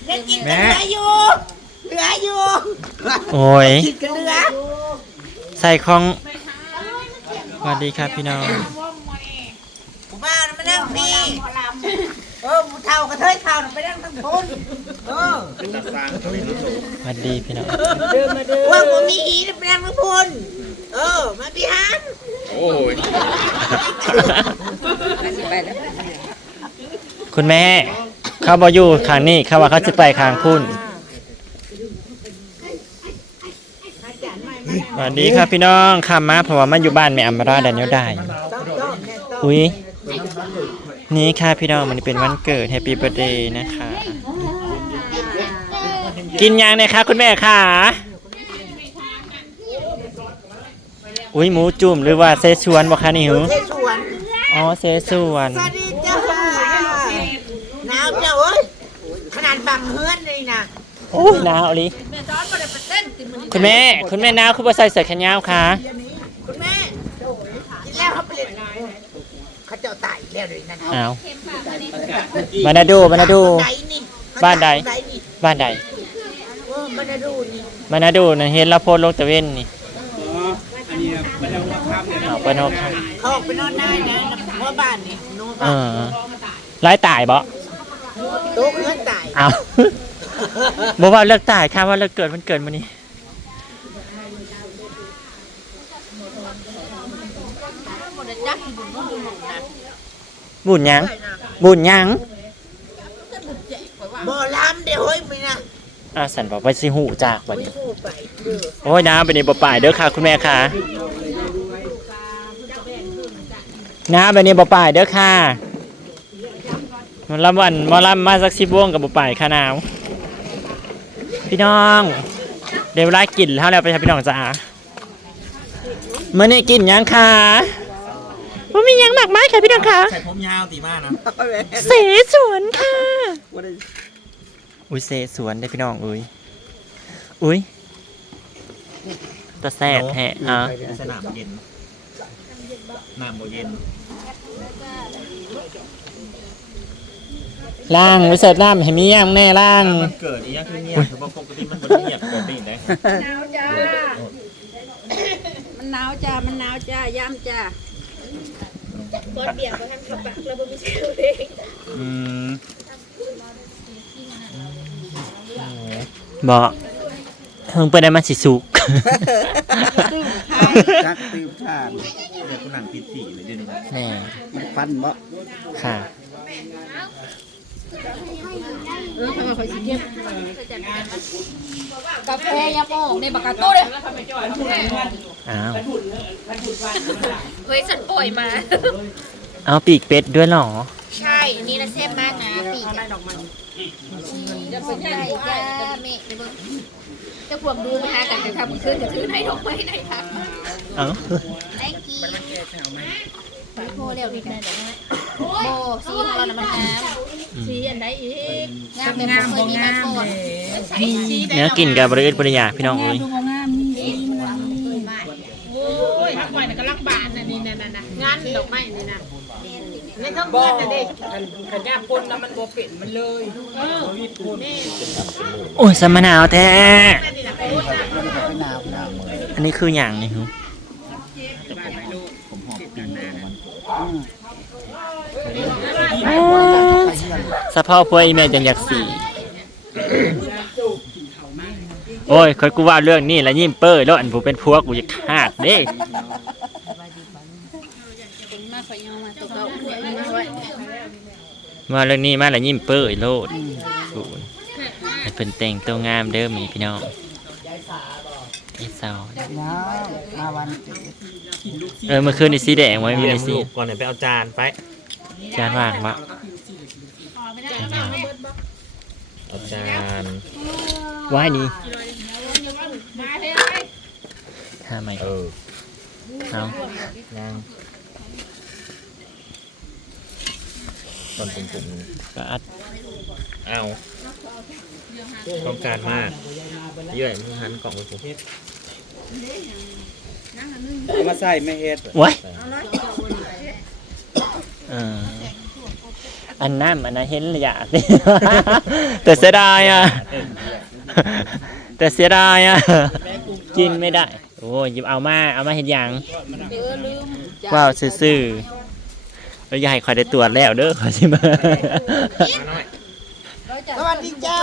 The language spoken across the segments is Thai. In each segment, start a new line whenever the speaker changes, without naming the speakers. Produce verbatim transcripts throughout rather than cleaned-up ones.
ยังกินกันเหลืออยู่เหลืออยู่
โอ้ย
กินกันเหลือ
ใส่ของสวัสดีครับพี่น้อง
ผู้บ้านมานั่งพี่เออผู้เฒ่ากระเทยเฒ่าไปนั่งทั้งคนเออ
สวัสดีพี่น้อง
ว่าผมมีหีไปนั่งทั้งคนเออมาพี่ฮัน
โอ้ย
คุณแม่เขาบออยู่ข้างนี้เขาว่าเขาจะไปข้างพุ่นสวัสดีครับพี่น้องข้ามมาเพราะว่ามันอยู่บ้านแม่อัมราแดเนียลได้อุ้ยนี่ค่ะพี่น้องมันเป็นวันเกิดแฮปปี้เบิร์ดเดย์นะคะกินยังเนี่ยคะคุณแม่ค่ะอุ้ยหมูจุ่มหรือว่าเซชวนบอกคะนี่หู
เทสวน
อ๋อเซชวน
สวัสดีจ้าหนาวจ้าเอ้ยขนาดบังเฮือนเลยนะ
โอ้ยหนาวลิคุณแม่คุณแม่หนาวคือว่าใส่เสื้อแขนยาวค่ะ
คุณแม่กินแล้วเขาไปเล่นเขาเจ้าตายแล้วเลยนั่น
อ้าวบานาดูบานาดู
ไหนนี่
บ้านใด
ไหนนี่
บ้านใด
เออมาดูนี่
บานาดูนะเห็นแล้วโพสต์ลงตะเวนนี่
อันนี้มันเอามาข้ามเนี่ย
เอาไปนอกค่ะ
เขาออกไปนอนได้นะเพราะบ้านนี่โน่น
เอ
บ้าน
อไล่ตายบ่
โต๊ะเพื่อนตาย
เอา บอกว่าเลิกตายค่ะว่าเลิกเกิดมันเกิดมานี่บุญยังบุญยัง
บ่อล้ำเดี๋ยวเฮ้ยมีนะ
อ่าสันบอกไปสิหูจากบัด
ไม่
นี้
พูดไปเด้อ
โอ้ยน้ำไปในบ่ป่ายเด้อค่ะคุณแม่ค่ะน้ำไปในบ่ป่ายเด้อค่ะหมันลำวันหมอลำมาสักสิบวงกับบ่ป่ายค่ะน้ำพี่น้องเดี๋ยวเวลากินแล้วแล้วไปทำพี่น้องจ้าเมื่อนี้กินยังค่ะว่ามียังหมากไม้ค่ะพี่น้องค่ะ
ใส่ผมยาวตีมากนะ
เสสวนค่ะอุ้ยเสสวนได้พี่น้องอุ้ยอุ้ยตะแซ่บแท้อ่ะ
สนามเย็นน้ำโมเย็น
ล่างวิเศษน้ำให้มีย่างแน่ล่าง
มันเกิดอีกอย่างคือเงียบเพราะว่าปกติมันบ่เงียบเกิดได้ยังไง
หนาวจ้า มันหนาวจ้า มันหนาวจ้า ย่ำจ้า
อืม
บอกเพิ่งไปได้มาสิสุก
จักตืบทาน
เดี๋ยวกูหนังปิดสีเลยเดี๋ยวนี้
แน่
มันฟันบ่
ค่ะ
เออทำไมคอยสิเก็บกาแฟยาโมงในบักกาโต้เลย
อ้าว
เฮ้ยฉันปล่อยมา
เอาปีกเป็ดด้วยเหรอ
ใช่ นี่นะแซ่บมากนะปีกอะไรดอกมันจะเป็นใหญ่จ้าเมฆไปเบิ่งจะพวกดูมาหากันจะทำขึ้นจะถือในดอกไม้ในทัก
เอ้า
ไอ้กี้ไปโพเร็วนิดนึงเดี๋ยวนะโอ้สีของเราน่ะมันงามสีอันไหนอีกงามแบบเคยมีมาก่อนใส่สี
เนื้อกินกับบริเวณบริยาพี่น้องเอ้ย
โอ้ยทักไปน่ะก็รักบาทน่ะนี่น่ะน่ะงานดอกไม้นี่นะในข้างบนน่ะเด็กขันยาปนน่ะมันบ่เป็นมันเลยเออนี่
โอ้ยสมะนาวแท้
นี่น่ะ
หนาวหนาว
อันนี้คืออย่างนี่ฮู้
ผมหอมปีนของมัน
สะเพาพวกอีเมลจังอยากสีโอ้ยคอยกูว่าเรื่องนี้แล้วยิ้มเป้ยแล้วอันผมเป็นพวกกูอยากหักเด้
มาคอยยังมาตัวเก่ามาไว้
มาเรื่องนี้มาแล้วยิ้มเป้ยโลดกูให้เพิ่นแต่งตัวงามเด้อมีพี่น้องไอ้สาว
หนาวมาวันเกิด
เออเมื่อคืนนี่สีแดงไว้มี
เรีย
ใน
น
สี
ลูกก่อนเนี่ยไปเอาจานไป
จานว่างปะ
เอาจาน
ว่ายนี่ห้าไหม
เออ
เอา
ยังตอนผมผม
ก็อัด
เอาต้องการมากเยอะมึงหันกล่องไปผม
เอามาใส่ไม่เฮ็ด
ไว้เอออันน้ำอันนั้นเห็นเลยอยาก แต่เสียดายอ่ะ แต่เสียดายอ่ะ กินไม่ได้โอ้ยหยิบเอามาเอามาเห็นยังว้าวซื่อๆแล้วยายคอยได้ตรวจแล้วเด้อขอสิมา
สวัสดีจ้า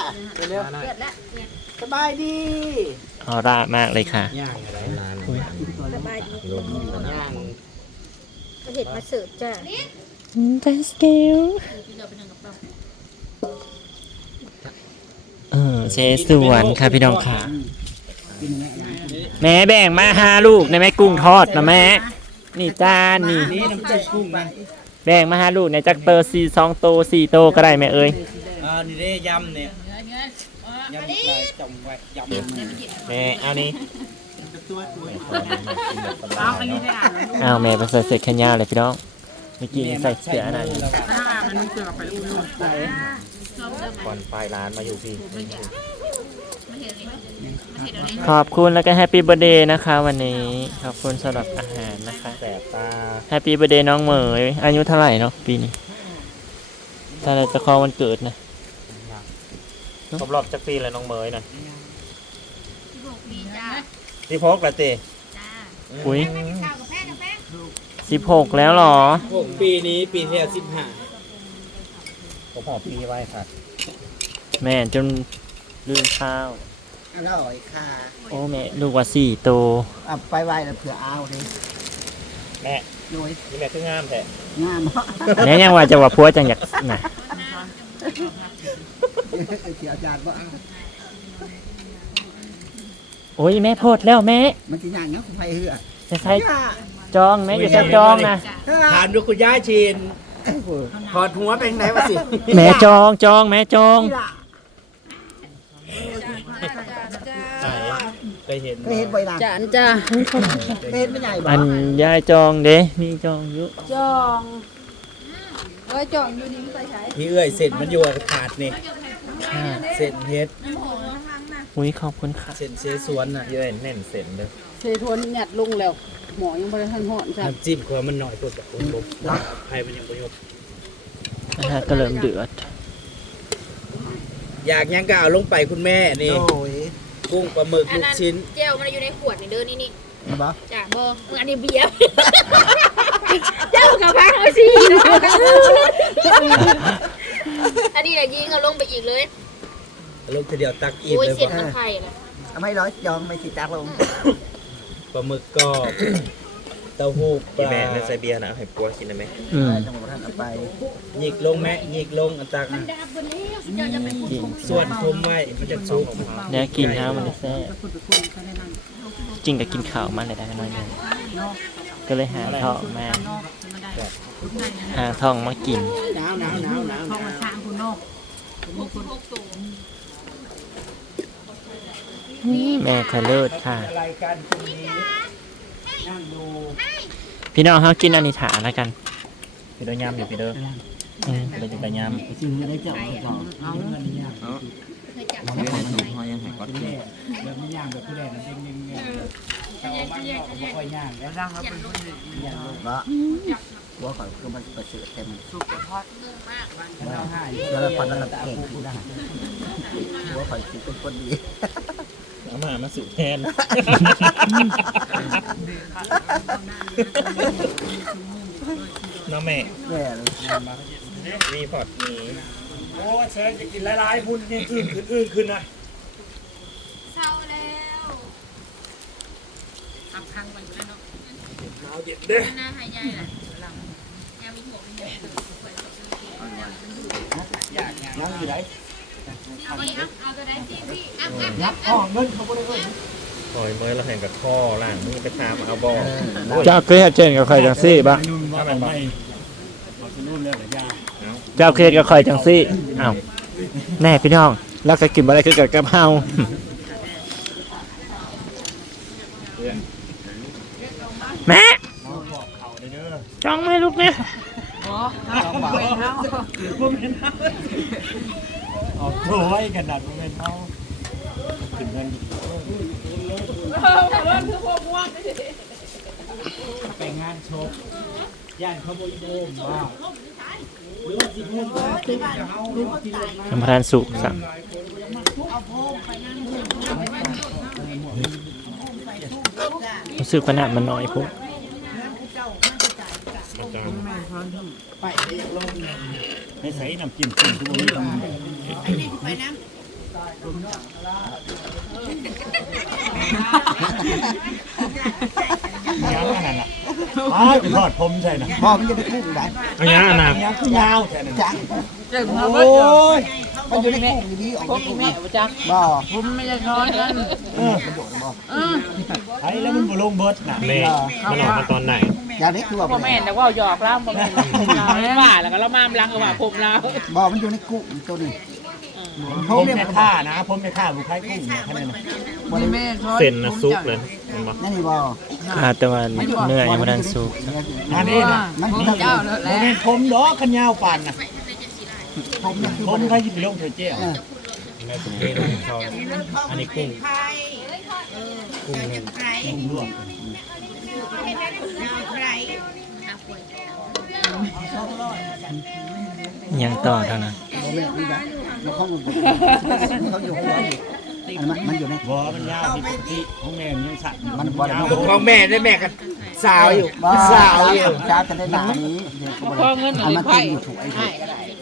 สบายดี
ออร่ามากเลยค่ะ
ย่างอะไรนาน
สบายดี
ลมย่าง
เห็ดมาเสิร์ฟจ้า
Thank you เออเชสวนค่ะพี่น้องค่ะ แม่แบ่งมาห้าลูกในแม่กุ้งทอดนะแม่นี่จานนี่
นี่น้ำจิ้มกุ้งมา
แบ่งมาห้าลูกในจักเตอร์สี่สองโตสี่โตก็ได้แม่เอ้ย
อ่านี่ได้ยำเนี่ยยำปลาจ่อมไว้ยำ
แม่เอานี่
เอาอันนี้ได้อ่านแล้ว
อ้าวแม่ไปใส่เสื้อแขนยาวเลยพี่น้องเมื่อกี้นี่ใส่เสื้ออันนั้น
อ่าอันนี้เสือไปอุ่น
ก่อนปลายร้านมาอยู่พี่
ขอบคุณแล้วก็แฮปปี้เบ t ร์ a เดย์นะคะวันนี้ขอบคุณสำหรับอาหารนะคะ
แสบตา
แฮปปี้เบ t ร์ a เดย์น้องเหมยอายุเท่าไหร่เนาะปีนี้ถ้าเราจะคอวันเกิดนะ
ครบรอบจักปีเลยน้องเมยน่ะ
ดีจ้า
พี่พกละเต้
อุ้ยสิบหกแล้วเหรอ
หกปีนี้ปีที่แล้วสิบห้า
ผมหอบพี่ไว้ค่ะ
แม่จนลืมข้าว
อร่อยค่ะ
โอ้แม่ลูกว่าสี่โต
อ่ะไปไว้แล้วเผื่อเอาเลย
แม่
โดย
นี่แม่คืองามแท้
งามเนาะ
เนี่ยยังว่าจะว่าพัวจังอยากน่ะ
เสียอาจารย์ว่า
โอ้ยแม่โพดแล้วแม่
มันจะย่างเนาะคุณไฟเหือ
จะใช้จองแม่อยู่ใช้จองนะ
ถามดูคุณย่าชินถอดหัวเป็นไหนวะสิ
แม่จองจองแม่จอง
เคยเห็น
เคยเห็นบ่อยนะ
จานจ้า
เคยเห็นไม่ใหญ่บ่
อันยายจองเด้มีจองอยู่
จองเอ้ยจองอยู่นี่ไปใช้
พี่เอ้ยเสร็จมันอยู่กับขาดนี่
ค่ะ
เสร็จเฮ็ด
อุ้ยขอบคุณค่ะ
เสร็จเสสวนน่ะ
เยอะแน่นเส้นเลย
เททวนหยัดลงแล้ว หมอยังบ่ได้ทันหอนจ้ะ
น้ำจิ้มคือมันหน่อยกว่าแบบผมไผ่มันยังประโยชน์
นะฮะก็เริ่มเดือด
อยากยังก็เอาลงไปคุณแม่นี่กุ้งปลาหมึกลูกชิ้น
เจลมันอยู่ในขวดนี่เด้อนี่นี่
นะบ่
จ้าบออันนี้เบียร์เจ้ากับพังเอาสิอันนี้แหละยิงเอาลงไปอีกเลย
ลงทีเดียวตักอีก
โอ้ย
เลย
เสีย
บ่
งมันไข่ละ
เอาไม่ร้อยจองไม่สิตักลงปลาหมึกกรอบเต้าหู้ป
พี่
ลา
แม่ในไซเบียนะให้ปัวกินได้ไหม
อืม
จังหวัดท่านเอาไปหยิกลงแม่หยิกลงอันตัก
กิน
ส่วนทุ่มไว้มันจะสุก
เดี๋ยวกินฮะมันแซ่บจริงกับกินข้าวมาเลยได้น้อยหนึงก็เลยหาทองมาหาทองมากิน
หนาวหนาวหนาวหนาว
เข้ามาทางคุณนอก
แม่คอยเลิศค่ะ
รายการตรงนี้นั่งดู
พี่น้องเขากินอันนี้ถาแล้วกัน
พี่เด้อยำอยู่พี่เด้อ
อืม
พี่เด้ออยู่กับยำ
จริงจะได้เจ้าก่อนเอาเงินนี่ยาก
มองไม่ได้ถูกเขายังให้ก็
แรกแบบไม่ย่างแบบที่แรกนั่นเองเงี้ยแต่ว่ามันก็ไม่ค่อยย่างแล้วย่างแล้วเป็นย่างก็ว่าก่อนคือมันประเสริฐเต็มสุกทอดมากแล้วให้แล้วคนนั้นเก่งขึ้นได้ว่าก่อนคือเป็นคนดี
เอามามาสู่แทนน้องแม่
แย่เลย
รีพอร์ตนี้
โอ้เชิญจะกินหลายๆพุ่นนี่อื่นขึ้นอื่นขึ้นนะ
เศร้าแล้ว
ทำพังไปอยู่แล้วเนาะ
เอาเย็นเด้อ
หน้าหายใจแหละแกมีหัวมีหัว
ยังอยู่ไหน
เอาไปเอาตัวไหนสิพี่อ่ะอ่ะ
ยักษ์อ๋อเงินเขาไม่ได้เงิน
คอยเมื่อเราแห่งกับข้อล่างนี่ไปตามเอาบอล
เจ้าเคยเจนกับใครจังซี่บ้าง
ถ้ามันบอก
เจ้าเคยกับใครจังซี่อ้าวแน่พี่น้องแล้วก็กินอะไรคือกับกะเพราแม่จ้องไม่ลุกเนี่ย
ออกโถ่ให้กันดัดมันเป็นเท่าถึงเงินไปงานโชว์ย่านเขาโบยโบมว่า
ยังบ่ทันสุกซ้ํรู้สึกว่าน้ำมันน้อยพุ่น
ให้ใส่น้ำจิ้มจิ้มทุกมื้อยังอันนั้นน่ะอ้าวไปทอดผมใช่น่ะ
บ่มันจะไปกุ้งได้
อันยังอันน่ะ
ยังคือยาวแค่นั้นจัง
เจ๋ง
โอ้ยมันอยู่ในกุ้งอยู่ดีออก
พวกอีแม่บ่จัก
บ่
ผมไม่ได้ช้อนกัน
เออบ่
ไอ้แล้วมันบ่ลงเบิดน่ะแม่มันออกมาตอนไหน
อย่างนี้คือว่า
พ่อแม่แต่ว่าหยอกแล้วบ่แม่เราว่าแล้วก็เรามามลังก็ว่าผมเรา
บ่มันอยู่ในกุ้งตัวนี้
ผมไม่ฆ่านะผมไม่ฆ่าบุคคลกุ้งนะท่านนี่นะ
นี่แม่ช้อน
เส้นนะซุกเลยเห็นปะ
นั่นนี่บ่
อาแต่ว่าเนื้อยังบ่ทันสุก
อันนี้นะ
มัน
ผม
เจ้า
เจ้า
โม
แล้ว
เมนผมดอกขันยาวปานนะ
ผมเนี่ยคือ
ผ
บ่
ม
ได้
ใครยิบไปลงเถอะเจ้าอันนี้กุ้งกุ้งหนึ่งกุ้งลวก
ยังต่อเท่านั้น
บ่แม่นนี่นะมันเขาอยู่เขาอยู่ข้างในอันมันมันอยู่ใน
บอมันยาวผิดปกติของแม่มันยังสั่น
มันบ่ได้
ยาว
ของแม่ได้แม่ก็สาวอยู่สาวอยู่สาวจะได้หนานี้
พอเงิน
อัน
หรื
มั
อน ไผ่
กินอยู่ถูกไอ้ถูก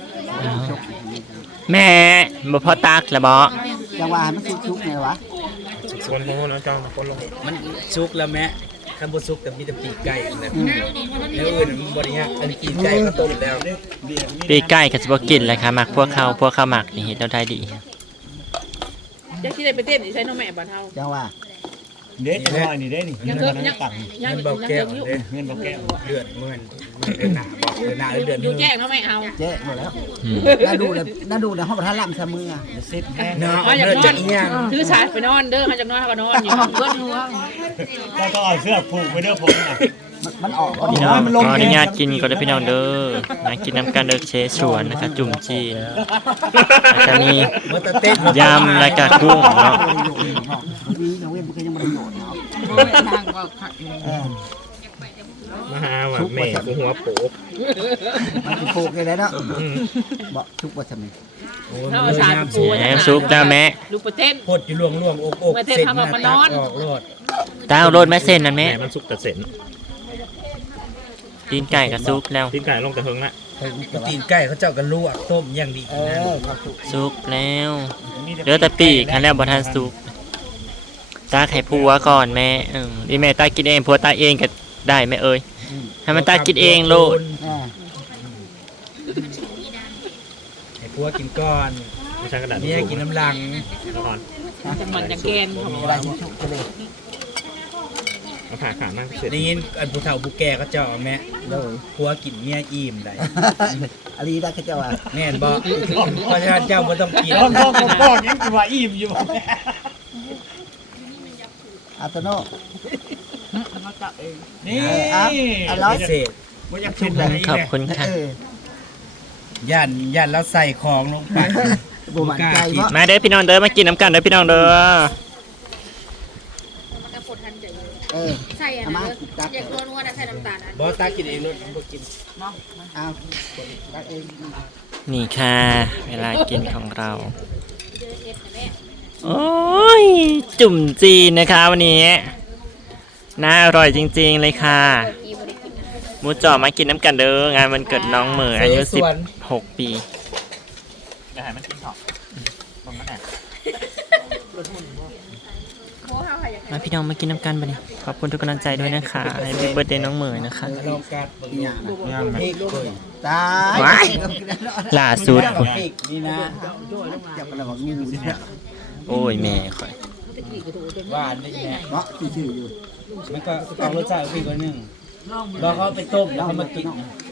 แม่บ่พอตักแล้วบ่
จังหวะมันสุกๆไงวะ
คนของคนเอาจ้องคนลง
มันซุกแล้วแม่คันบ่ซุกแต่มีแต่ปีกไก่นะแล้วอื่นมันบ่ได้ยากอันนี้ปีกไก่ก็ต้มแล้ว
ปีกไก่ก็สิบ่กินเลยค่ะมักพวกเขาพวกเขามักนี่เฮ็ดเอาได้ดี
จะคิดได้ไปเต้นอีใช้น้องแม่บ่เท่า
จังหวะ
เด็ดจะน้อยนี่เด้นี่
ยัง
เงิ
เกิ
น
ด
มัน
ยัง
ต่ำ
ยัง
เงิน
ยัง
เบาแก้ว
อยู่
เด้
เงินบ่แก้ว
เดือนเมื่อนเดือนหน้าบ่เดือนหน้าหรือเดือน
อยู่
นึง
แจ้งน้องแม่เอา
เจ๊หมดแล้วน่าดูเลยน่าดูเลยห้องประธานลำเสมอ
สิบแห้ง
เนาะ
เอาจาก
เดือน
นอ
จะ
น
อีหยัง
ถือสายไปนอนเด้อมาจากนอนเขาก็นอนอยู่เบิดหัว
แล้วก็เอาเสื้อผูกไว้เด้อผมนะ
มันออก
พี่น้องขออนุญาตกินก่อนเด้อพี่น้องเด้อมากินน้ำกันเด้อเชชวนนะคะจุ่มจีนแล้วก็มี
บ่ตะเต้น
ยำแล้วก็กุ้งเนาะ
วีนะเว้ยมันก็ยังไม่ได้โยนเนาะ
ทางว่าขัด
เออ
มาหาว่าแม่กูหัวโปก
มันจะโผล่เลยเนาะบ่ทุกวัสดุ
ถ้าเอาสายปู
แหมซุปแล้วแม่
ลูกประเต้น
พดอยู่รวงๆอกๆเส้นหน้าตักออกรอด
ตาเอาโรดแม่เส้นนั่นแม่
แม่มันสุกแต่เส้น
ตีนไก่กับซุปแล้ว
ทิ้งไก่ลงแต่เฮิงละ
ตีนไก่เขาเจ้ากันลวกต้มอย่างดี
เอ
นะ
อครับทุก
ซุปแล้วเหลือแต่ปีกคันแล้วบ่ทันซุปตาไข่ผัวก่อนแม่เออนี่แม่ตากินเองผัวตาเองก็ได้แม่เอ้ยให้มันตากินเองโลด
อ่า
ให้ผัวกินก่อน
ไม่ใช่กระดาษ
เมียกินน้ำลัง
ละคร
จังหวัดจังแกนเขาบอก
ได้
ว่า
ทุกๆเลย
มาผ่าขานั่งเสร็จ
ได้ยินอันผู้เฒ่าผู้แก่เขาเจ้าแม่
เลย
ผัวกินเมียอิ่มได้
อันนี้ได้แค่เจ้าว่า
แม่นบ่เพราะฉะนั้นเจ้าบ่ต้องกิน
ต้องต้องต้องต้องยังกูว่าอิ่มอยู่บ่แม่
อัตโน
นี่
อันร้อย
เศษ
ว่าอยากชุบเลย
ขอบคุณค่ะ
เอ
ย่านย่านแล้วใส่ของลงไป
บ่มั่นใจเพราะ
มาเด้อพี่น้องเด้อมากินน้ำกันเด้อพี่น้องเด้อ
เออ
ใส่อัน
เอามา
นั้น
ตัก
อยากนวดใส่น้ำตาลนะ
บ่ตากินเองเลยบ่กิน
เอาตักเอง
นี่ค่ะ เวลากินของเรา โอ้ย จุ่มจีนนะคะวันนี้น่าอร่อยจริงๆเลยค่ะหมูจ่อมากินน้ำกันเด้องานวันเกิดน้องเหมยอายุสิบหกปี
อย่าให้มันกินถอกลงมาแน่
มาพี่น้องมากินน้ำกันไปเลยขอบคุณทุกกำลังใจด้วยนะคะให้บิ๊กเบิร์ดเดย์น้องเหมยนะคะ
ลองกัดเบิ่ง
อย่าง
ย่างไหม
นี่ก็
ตาย
ว้ายล่าสุด
นี่นะ
จับกระบอกงูเนี่ย
โอ้ยแม่ข่อย
หวานได้แม่
เนาะชื่ออยู่
มันก็ต้องรสชาติอีกกว่านึงรอเขาไปต้มแล้วเขามากิน